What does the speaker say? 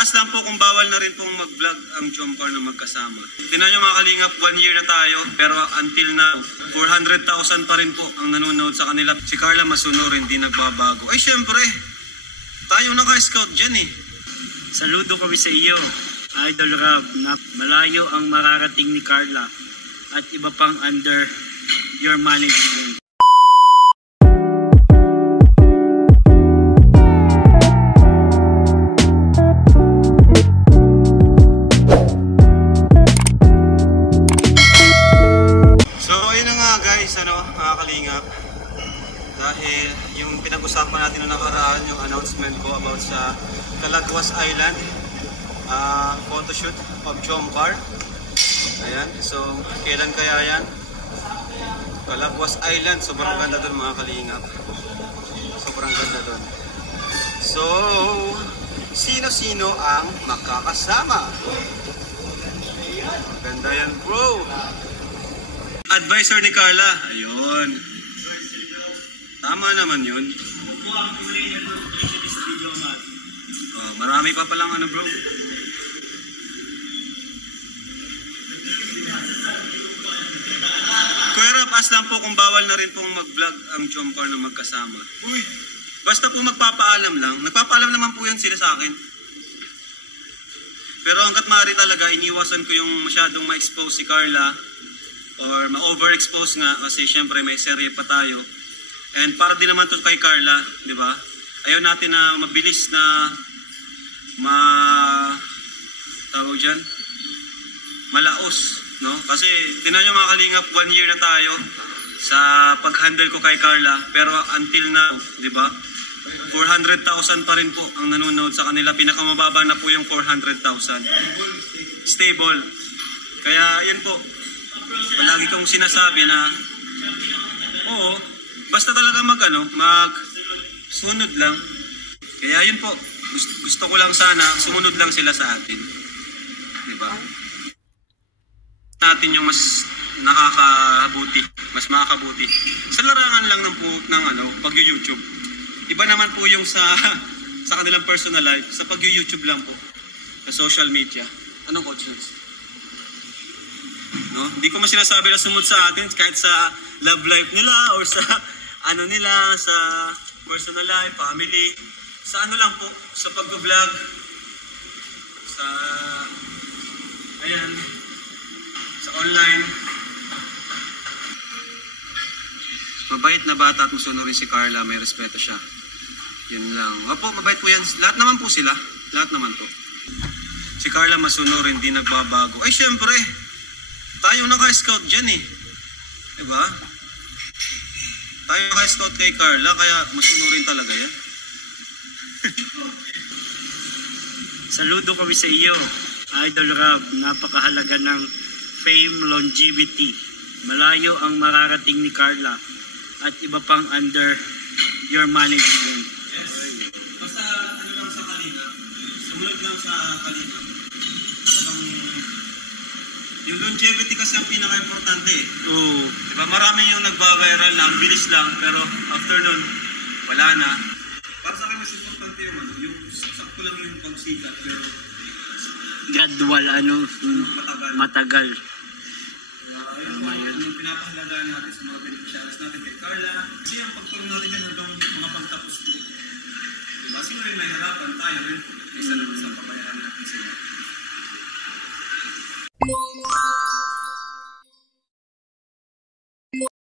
ask lang po kung bawal na rin pong mag-vlog ang Jomcar na magkasama. Tingnan nyo mga kalingap, 1 year na tayo, pero until now, 400,000 pa rin po ang nanonood sa kanila. Si Carla Masunor, hindi nagbabago. Ay syempre, tayo naka-scout dyan eh. Saludo kami sa iyo, Idol Rob, na malayo ang mararating ni Carla at iba pang under your management. Kalingap, dahil yung pinag-usapan natin noong nakaraan, yung announcement ko about sa Calagwas Island photoshoot of Jomcar. Ayan, so kailan kaya yan? Calagwas Island, sobrang ganda doon mga kalingap, sobrang ganda doon. So sino-sino ang makakasama? Ganda yan bro. Advisor ni Carla. Ayun. Tama naman yun. Oh, marami pa palang ano bro. Kuya Rap, ask lang po kung bawal na rin pong mag-vlog ang Jomcar na magkasama. Uy, basta po magpapaalam lang. Nagpapaalam naman po yan sila sa akin. Pero hanggat maaari talaga, iniwasan ko yung masyadong ma-expose si Carla or ma-overexpose nga kasi syempre may serye pa tayo. And para din naman to kay Carla, di ba? Ayaw natin na mabilis na tawag dyan, malaos, no? Kasi tingnan nyo mga kalingap, 1 year na tayo sa pag-handle ko kay Carla, pero until now, di ba? 400,000 pa rin po ang nanonood sa kanila. Pinakamababa na po yung 400,000. Stable. Kaya yan po. Palagi kong sinasabi na oo, basta talaga mag sunod lang. Kaya yun po, gusto ko lang sana sumunod lang sila sa atin. Diba? Natin yung mas nakakabuti, mas makakabuti. Sa larangan lang ng pag-YouTube. Iba naman po yung sa kanilang personal life, sa pag-YouTube lang po, sa social media. Anong coach notes? No? Hindi ko sinasabi na sumunod sa atin kahit sa love life nila or sa nila, sa personal life, family, sa lang po, sa pag-vlog, sa ayan, sa online. Mabait na bata at masunurin si Carla, may respeto siya. Yun lang. Opo, mabait po yan. Lahat naman po sila. Lahat naman po. Si Carla Masunor, hindi nagbabago. Ay syempre, tayo naka-scout dyan eh. Diba? Tayo naka-scout kay Carla, kaya masunurin talaga yan. Saludo kami sa iyo, Idol Rob, napakahalaga ng fame longevity. Malayo ang mararating ni Carla at iba pang under your management. Yes. Basta lang sa kanila. Sumunod lang sa kanila. Yung longevity kasi ang pinaka-importante eh. Oo. Diba marami yung nagba-viral na ang bilis lang, pero after nun, wala na. Para sa akin mas importante yung sakto lang yung pagsikat, pero gradual, matagal. Yung pinapahalagaan natin sa mga beneficiaries natin kay Carla. Kasi ang pagtulong natin yan hanggang mga pagtapos ko. Diba? Sino yung nahihirapan tayo rin? Isa naman sa pabayaan natin sila.